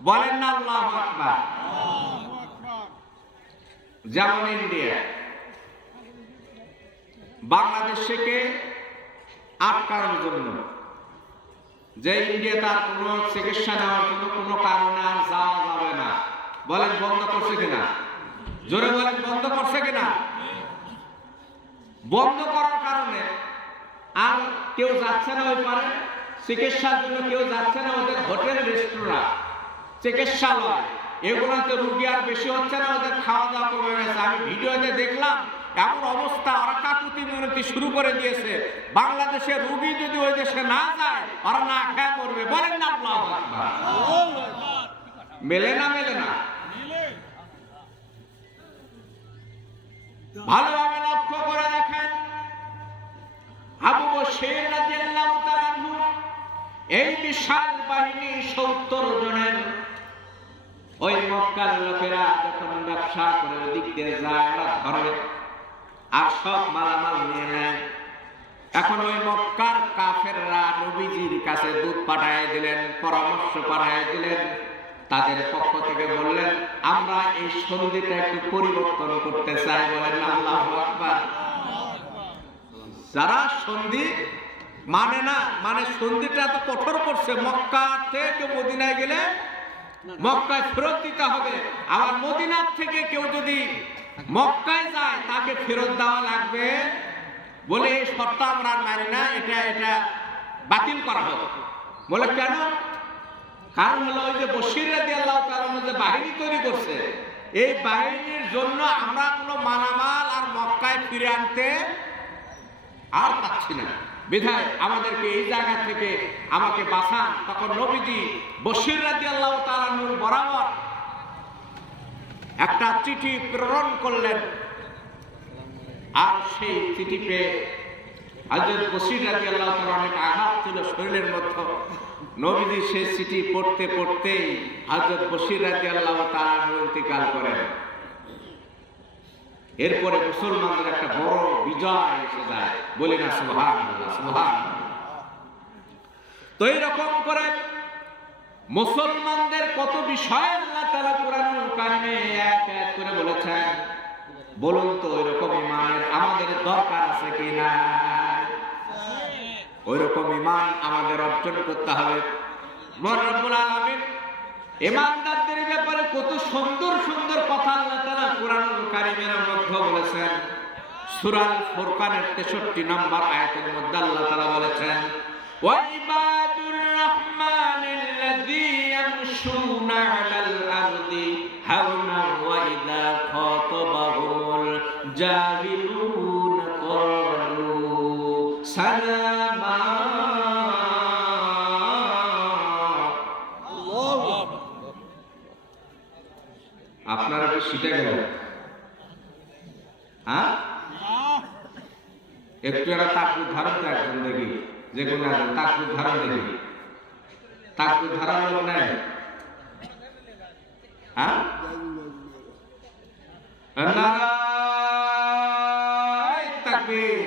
বলেন না আল্লাহু আকবার। যেমন ইন্ডিয়া বাংলাদেশকে আটকানোর জন্য, যে ইন্ডিয়া তার কোনো চিকিৎসা নেওয়ার জন্য কোনো কারণে আর যাওয়া যাবে না, বলেন বন্ধ করছে কিনা? জোরে বলেন বন্ধ করছে কিনা? বন্ধ করার কারণে আর কেউ যাচ্ছে না ওই পারে চিকিৎসার জন্য, কেউ যাচ্ছে না ওদের হোটেল রেস্টুরেন্ট চিকিৎসালয়, এগুলোতে রুগী আর বেশি হচ্ছে না, ওদের খাওয়া দাওয়া কমে গেছে। আমি ভিডিওতে দেখলাম এমন অবস্থা, ওরা কাকুতি মিনতি শুরু করে দিয়েছে, বাংলাদেশের রুগী যদি ওই দেশে না যায় ওরা না খেয়ে মরবে। বলেন না আল্লাহু আকবার। মেলে না? মেলে না? ভালোভাবে লক্ষ্য করে দেখেন, আবু বশির রাদিয়াল্লাহু তাআলা এই বিশাল বাহিনী 70 জনের, ওই মক্কার লোকেরা যখন ব্যবসা করে ওদিক দিয়ে যায় ওরা ধরে আর সব মালামাল নিয়ে নেয়। এখন ওই মক্কার কাফেররা নবীজির কাছে দূত পাঠায় দিলেন, পরামর্শ পাঠায় দিলেন, তাদের পক্ষ থেকে বললেন আমরা এই সন্ধিটা একটু পরিবর্তন করতে চাই। বলেন আল্লাহু আকবার। যারা সন্ধি মানে না, মানে সন্ধিটা এত কঠোর করছে, মক্কা থেকে মদিনায় গেলে মক্কায় ফেরত দিতে হবে, আবার মদিনার থেকে কেউ যদি মক্কায় যায় তাকে ফেরত দেওয়া লাগবে, বলে এই শর্ত আমরা মানি না, এটা বাতিল করা হবে। বলে কেন? কারণ হলো ওই যে বশির রাদিয়াল্লাহু তাআলা যে বাহিনী তৈরি করছে, এই বাহিনীর জন্য আমরা কোনো মালামাল আর মক্কায় ফিরে আনতে আর পাচ্ছি না, বিধায় আমাদেরকে এই জায়গা থেকে আমাকে বাঁচান। তখন নবীজি বশির রাদিয়াল্লাহু তাআলা বরাবর একটা চিঠি প্রেরণ করলেন, আর সেই চিঠি পেয়ে হযরত বশির রাদিয়াল্লাহু তাআলা অনেক আঘাত ছিল শরীরের মধ্যে। নবীজি সেই চিঠি পড়তে পড়তেই হযরত বশির রাদিয়াল্লাহু তাআলা ইন্তেকাল করেন। এরপরে মুসলমানদের একটা বড় বিজয় এসে যায়। বলি না সুবহানাল্লাহ, সুবহানাল্লাহ। তো এইরকম করে মুসলমানদের কত বিষয় আল্লাহ তাআলা কোরআনুল কারিমে এক এক করে বলেছেন। বলুন তো ওইরকম ঈমানের আমাদের দরকার আছে কিনা? ওইরকম ঈমান আমাদের অর্জন করতে হবে। রব্বুল আলামিন ঈমানদারদের ব্যাপারে কত সুন্দর সুন্দর কথা আল্লাহ তাআলা কোরআনুল কারীমের মধ্যে বলেছেন। সূরা আল ফুরকানের 63 নম্বর আয়াতের মধ্যে আল্লাহ তাআলা বলেছেন, ওয়া ইবাদুর রাহমানিল্লাযী ইয়ামশুনা আলাল আরদি হাওনা ওয়া ইযা খাতাবাহুমুল জাহিলুন ক্বালু সালামা। আপনারা কি শিখে গেলেন? হ্যাঁ, একটু একটা তাকবীর ধারণ তো একজন দেখি, যে কোনো একজন তাকবীর ধারণ দেখি। তাকবীর ধারণ লোক নাই? হ্যাঁ, নারায়ে তাকবীর।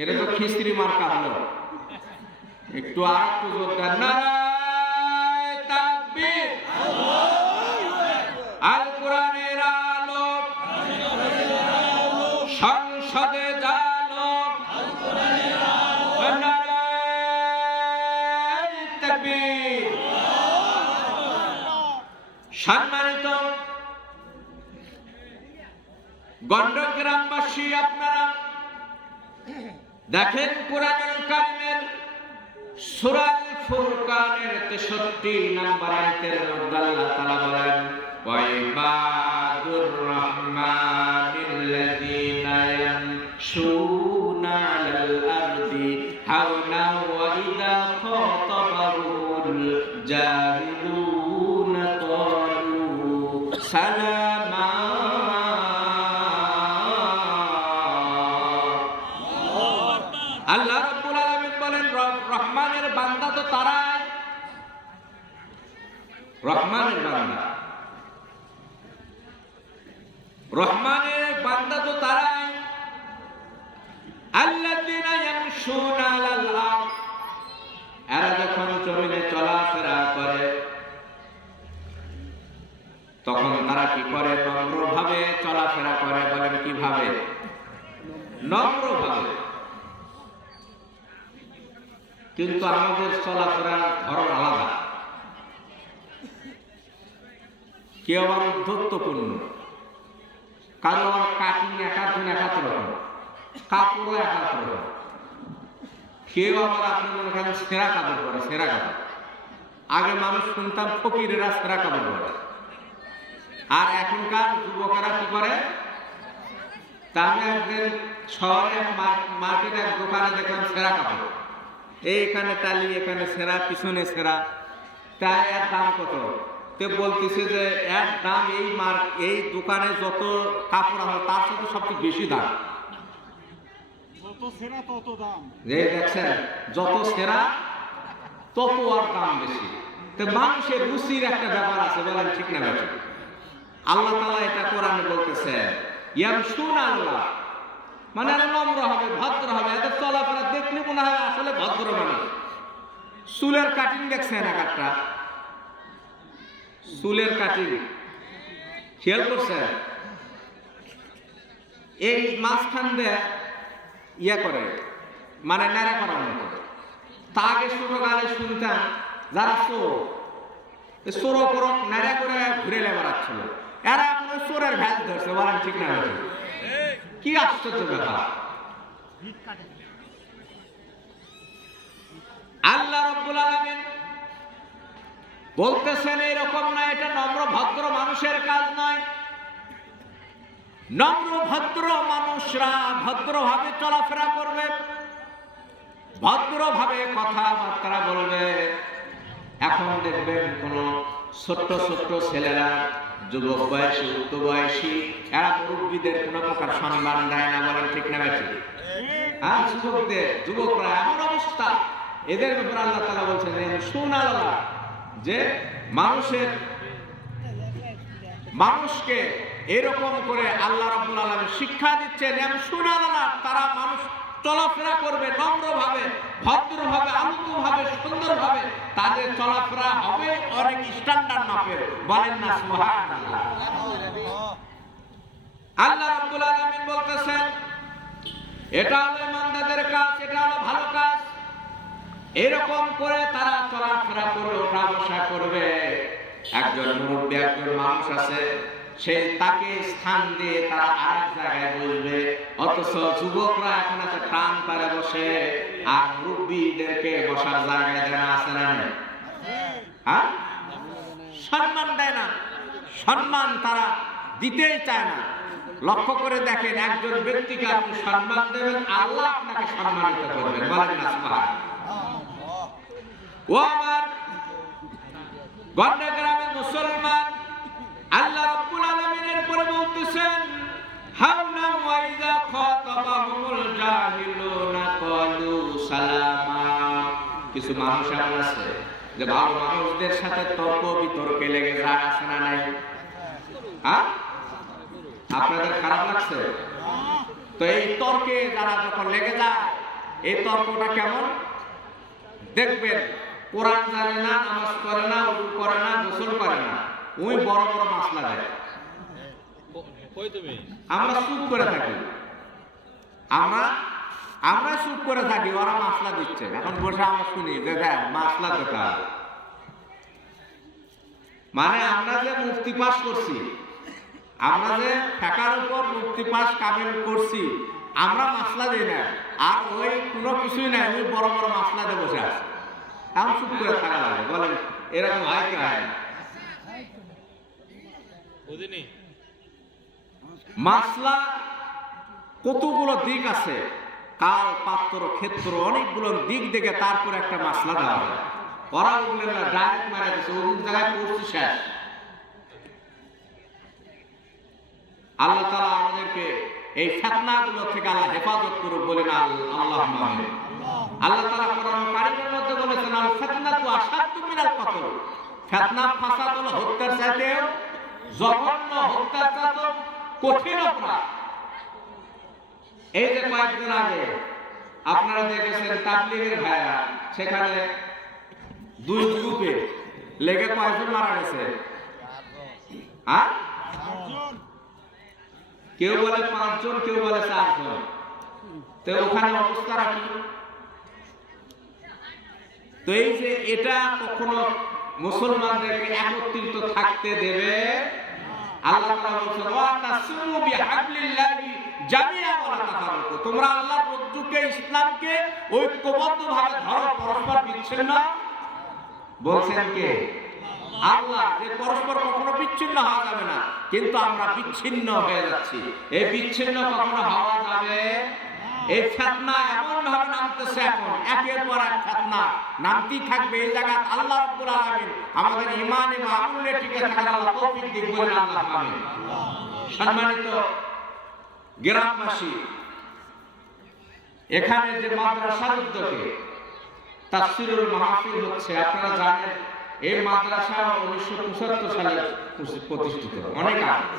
এটা তো খিস্ত্রি মার্কা হলো, একটু আর একটু জোর দেন। নারায়ে তাকবীর। আল কোরআনের আলো সংসদে জালো, নারায়ে তাকবীর। সম্মানিত গন্ডক গ্রামবাসী, আপনারা দেখেন কোরআনুল কারীমের সূরা আল ফুরকানের 63 নম্বর আয়াতের মধ্যে আল্লাহ তাআলা বলেন, ওয়া ইবাদুর রাহমানিল্লাযীনা ইয়ামশুনা আলাল আরদি হাওনা ওয়া ইযা খাতাবাহুমুল জাহিলুনা ক্বালু সালামা। আল্লাহ রাব্বুল আলামিন বলেন, রহমানের বান্দা তো তারাই, রহমানের বান্দা, রহমানের বান্দা তো তারাই আল্লাযীনা ইয়ামশুনা আলাল আরদ, এরা যখন জমিনে চলাফেরা করে তখন তারা কি করে? নম্রভাবে চলাফেরা করে। বলেন কিভাবে? নম্রভাবে। কিন্তু আমাদের চলাফেরার ধরন আলাদা। কেউ আবার উদ্ধত্তপূর্ণ, কারো আবার কাটিং একাধ রকম, কাপড়ও একাধ রকম। কেউ আবার আপনি মনে করেন সেরা কাপড় পরে, সেরা কাপড়। আগে মানুষ শুনতাম ফকিরেরা সেরা কাপড় পরে, আর এখনকার যুবকেরা কি করে? আমি একদিন শহরে মার্কেটে এক দোকানে দেখলাম সেরা কাপড়, এইখানে তালি, এখানে সেরা, পিছনে সেরা। তাই এর দাম কত? তে বলতেছে যে এর দাম এই দোকানে যত কাপড় হয় তার সাথে সবচেয়ে বেশি দাম। যত সেরা তত দাম। দেখছেন, যত সেরা তত আর দাম বেশি। তো মানুষের রুচির একটা ব্যাপার আছে, বলেন ঠিক না বেশি? আল্লাহ তাআলা এটা কোরআনে বলতেছে, ইয়ামশুনা আল্লাহ, মানে এরা নম্র হবে, ভদ্র হবে। এদের চলাফেরা দেখলে মনে হয় আসলে ভদ্র মানুষ। চুলের কাটিং দেখছেন এক একটা, চুলের কাটিং খেয়াল করছেন? এই মাঝখান দিয়ে ইয়ে করে, মানে নেড়া করার মতো। তা আগে ছোটকালে শুনতাম যারা চোর করক নেড়া করে ঘুরে বেড়াচ্ছিল, এরা এখন চোরের ভ্যাস ধরছে। বলেন ঠিক না? কি আশ্চর্য ব্যাপার! আল্লাহ রাব্বুল আলামিন বলতেছেন এরকম না, এটা নম্র ভদ্র মানুষের কাজ নয়। নম্র ভদ্র মানুষরা ভদ্রভাবে চলাফেরা করবে, ভদ্রভাবে কথাবার্তা বলবে। এখন দেখবেন কোন ছোট্ট ছোট্ট ছেলেরা, যুবক বয়সী, উচ্চ বয়সী, এরা মুরব্বীদের কোন প্রকার সম্মান দেয় না। বলেন ঠিক না বেশি? হ্যাঁ, যুবকরা এমন অবস্থা, এদের ব্যাপারে আল্লাহ তাআলা বলছেন সুবহানাল্লাহ, যে মানুষকে এরকম করে আল্লাহ রাব্বুল আলামিন শিক্ষা দিচ্ছেন। সুবহানাল্লাহ, তারা মানুষ চলাফেরা করবে নম্রভাবে, ভদ্রভাবে, আলতোভাবে, সুন্দরভাবে। তাদের চলাফেরা হবে অনেক স্ট্যান্ডার্ড মাপের। বলেন না সুবহানাল্লাহ। আল্লাহ রাব্বুল আলামিন বলতেছেন এটা হলো ইমানদারদের কাজ, এটা হলো ভালো কাজ। এরকম করে তারা চলাফেরা করবে, ওঠা বসা করবে। একজন মুরব্বী, একজন মানুষ আছে, সে তাকে স্থান দিয়ে তারা আরেক জায়গায় বসবে, অথচ যুবকরা এখন আছে টান তারে বসে, আর মুরব্বীদেরকে বসার জায়গায় দেয় না, আছে না নেই? হ্যাঁ, সম্মান দেয় না, সম্মান তারা দিতেই চায় না। লক্ষ্য করে দেখেন, একজন ব্যক্তিকে আপনি সম্মান দেবেন, আল্লাহ আপনাকে সম্মানিত করবেন, বলেন না সুবহানাল্লাহ। ও আমার গন্ডা গ্রামের মুসলমান, আল্লাহ রাব্বুল আলামিনের পরে বলতেছেন, হাওনা ওয়াইজা খাতাবাহুমুল জাহিলুনা ক্বালু সালামা। কিছু মানুষ এমন আছে যে ভালো মানুষদের সাথে তর্ক বিতর্কে লেগে যায়, আছে না নাই? হ্যাঁ, আপনাদের খারাপ লাগছে? তো এই তর্কে যারা যখন লেগে যায়, এই তর্কটা কেমন দেখবেন, কোরআন জানে না, নামাজ পড়ে না, ওযু করে না, গোসল করে না, ওই বড় বড় মাসলা দেয়। আমরা চুপ করে থাকি, আমরা চুপ করে থাকি, ওরা মাসলা দিচ্ছে, এখন বসে আমরা শুনি যে দেখ মাসলা দেখা। মানে আমরা যে মুফতি পাস করছি, আমরা যে ফিকহের উপর মুফতি পাস কামিল করছি, আমরা মাসলা দিই না, আর ওই কোনো কিছুই নাই, ওই বড় বড় মাসলা দিয়ে বসে আছে। এখন চুপ করে থাকা লাগে, বলেন এরকম হয় কি হয়? মাসলা কতগুলো দিক আছে, কাল পাত্র ক্ষেত্র অনেকগুলো দিক দেখে তারপর একটা মাসলা দেওয়া হয়। ওরা ওগুলো ডাইরেক্ট মারা দিচ্ছে, ওই জায়গায় পড়ছি শেষ। আল্লাহ তাআলা আমাদেরকে এই ফিতনাগুলো থেকে আল্লাহ হেফাজত করুক, বলেন আল্লাহুম্মা আমিন। আল্লাহ তাআলা কোরআন কারীমের মধ্যে বলেছেন, আল ফিতনাতু আশাদ্দু মিনাল কতল। ফিতনা ফাসাদ হলো হত্যার চাইতেও জঘন্য, হত্যার চাইতেও কঠিন অপরাধ। এই যে কয়েকদিন আগে আপনারা দেখেছেন তাবলীগের ভাইরা, সেখানে দুই গ্রুপে লেগে কয়জন মারা গেছে? হ্যাঁ, কেউ বলে 5 জন, কেউ বলে 4 জন। তো ওখানে অবস্থা রাখি। তো এই যে এটা কখনো মুসলমানদেরকে একত্রিত থাকতে দেবে? আল্লাহ তাআলা বলেছেন, ওয়া তাসমু বিহাবলিল্লাহি জামিআ ওয়া লা তাফাররাকু। তোমরা আল্লাহর রজ্জুকে, ইসলামকে ঐক্যবদ্ধভাবে ধরো, পরস্পর বিচ্ছিন্ন। বলছেন কে? আল্লাহ, যে পরস্পর কখনো বিচ্ছিন্ন হওয়া যাবে না, কিন্তু আমরা বিচ্ছিন্ন হয়ে যাচ্ছি। এই বিচ্ছিন্ন কখনো হওয়া যাবে? এই ফিতনা এমন ভাবে নামতেছে, এখন একের পর এক ফিতনা নামতেই থাকবে। এই জায়গায় আল্লাহ রাব্বুল আলামিন আমাদের ঈমান এবং আমলে টিকে থাকার আল্লাহ তৌফিক দিক, বলেন আল্লাহুম্মা আমিন। সম্মানিত গ্রামবাসী, এখানে যে মাদ্রাসার উদ্যোগে তাফসীরুল মাহফিল হচ্ছে, আপনারা জানেন এই মাদ্রাসা 1975 সালে প্রতিষ্ঠিত, অনেক আগে।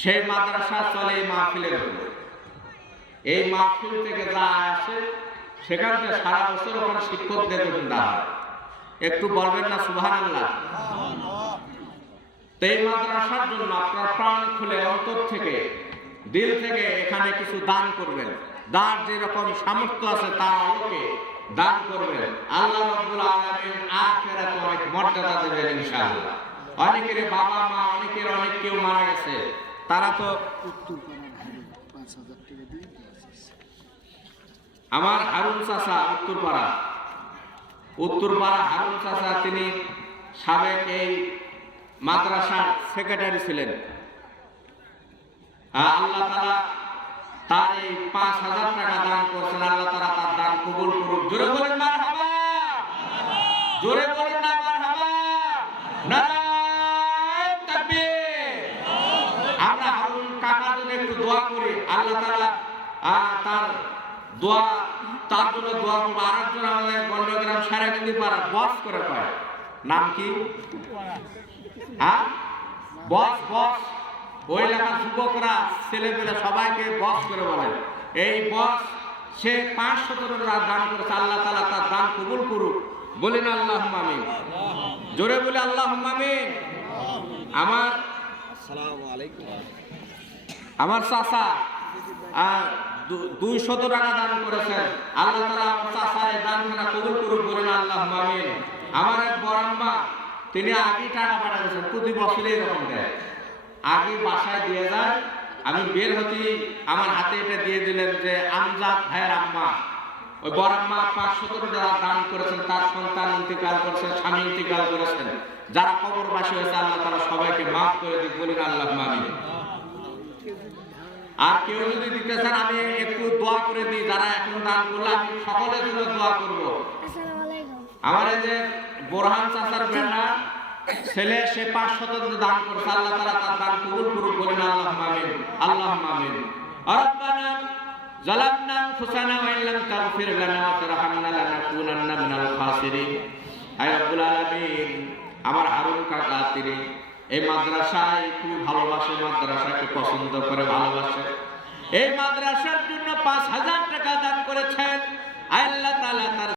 সেই মাদ্রাসা চলে এই মাহফিলের উপরে। এই মাহফিল থেকে যা আসে, সেখান থেকে সারা বছর ওখানে শিক্ষকদের বেতন দেওয়া হয়। একটু বলবেন না সুবহানাল্লাহ? তো এই মাদ্রাসার জন্য আপনার প্রাণ খুলে, অন্তর থেকে, দিল থেকে এখানে কিছু দান করবেন। দান যেরকম সামর্থ্য আছে তার আলোকে দান করবেন। আল্লাহ রাব্বুল আলামিন আখিরাতে অনেক মর্যাদা দেবেন ইনশাআল্লাহ। অনেকের বাবা মা, অনেকের অনেক কেউ মারা গেছে, তারা তো আমার হারুন চাচা উত্তরপাড়া হারুন চাচা, তিনি সাবেক এই মাদ্রাসার সেক্রেটারি ছিলেন। আল্লাহ তাআলা তার এই 5,000 টাকা দান করছেন, আল্লাহ তাআলা তার দান কবুল করুক। জোরে বলেন মারহাবা, জোরে বলেন না মারহাবা, নারায়ে তাকবীর। আমরা হারুন কাকার জন্য একটু দোয়া করি, আল্লাহ তাআলা তার দোয়া, তার জন্য দোয়া করব। আরেকজন আমাদের গন্ডগ্রাম সারাকান্দি পাড়ার বস করে পায়, নাম কি? হ্যাঁ, বস। ওই এলাকার যুবকরা, ছেলেপেলে সবাইকে বস করে বলে। এই বস, সে 500 টাকা দান করেছে, আল্লাহ তাআলা তার দান কবুল করুক, বলেন আল্লাহুম্মা আমিন। জোরে বলে আল্লাহুম্মা আমিন। আসসালামু আলাইকুম। আমার চাচা 200 টাকা দান করেছেন, আল্লাহ তাআলা আমার চাচার এই দানখানা কবুল করুন, বলেন আল্লাহুম্মা আমিন। আমার এক বড় আম্মা, তিনি আগে টাকা পাঠাচ্ছেন, প্রতি বছরে এরকম দেয়, আগে বাসায় দিয়ে যায়, আমি বের হতে আমার হাতে এটা দিয়ে দিলেন যে আমজাদ ভাইয়ের আম্মা, ওই বড় আম্মা 500 টাকা দান করেছেন, তার সন্তান ইন্তেকাল করেছেন, স্বামী ইন্তেকাল করেছেন, যারা কবরবাসী হয়েছে আল্লাহ তাআলা সবাইকে মাফ করে দিক, বলেন আল্লাহুম্মা আমিন। আর কেউ যদি দিতে চান আমি একটু দোয়া করে দিই, যারা এখন দান করলে আমি সকলের জন্য দোয়া করব। আমার এই যে বোরহান চাচার বেটা ছেলে, সে 500 টাকা দান করছে, আল্লাহ তাআলা তার দান কবুল করুন, বলেন আল্লাহুম্মা আমিন, আল্লাহুম্মা আমিন। রব্বানা যালামনা আনফুসানা ওয়া ইল্লাম তাগফির লানা ওয়া তারহামনা লানাকুনান্না মিনাল খাসিরিন। আয় রব্বুল আলামিন, আমার হারুন কাকা তিনি এই মাদ্রাসায় খুব ভালোবাসে, মাদ্রাসাকে পছন্দ করে, ভালোবাসে। এই মাদ্রাসার জন্য 5000 টাকা দান করেছেন, আল্লাহ তাআলা তার